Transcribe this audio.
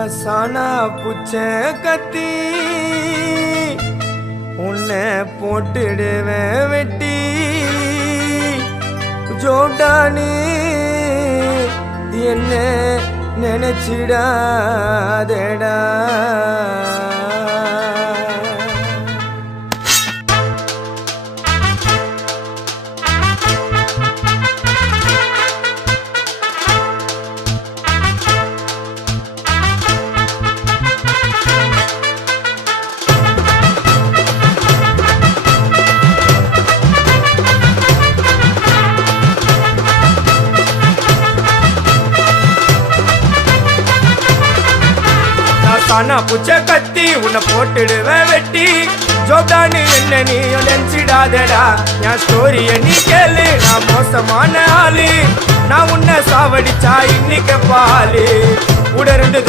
நான் சானா புச்ச கத்தி உன்னை போட்டுடுவேன் வெட்டி ஜோடானி என்ன நினைச்சிடாதடா. சானா புச்ச கத்தி உன்னை போட்டுடுவேன் வெட்டி ஜோப்டானு என்ன நீ நினைச்சிடாதடா. என் ஸ்டோரிய நீ கேளு, நான் மோசமான ஆளு, நான் உன்னை சாவடிச்சா இன்னைக்கு பாலு உடருந்து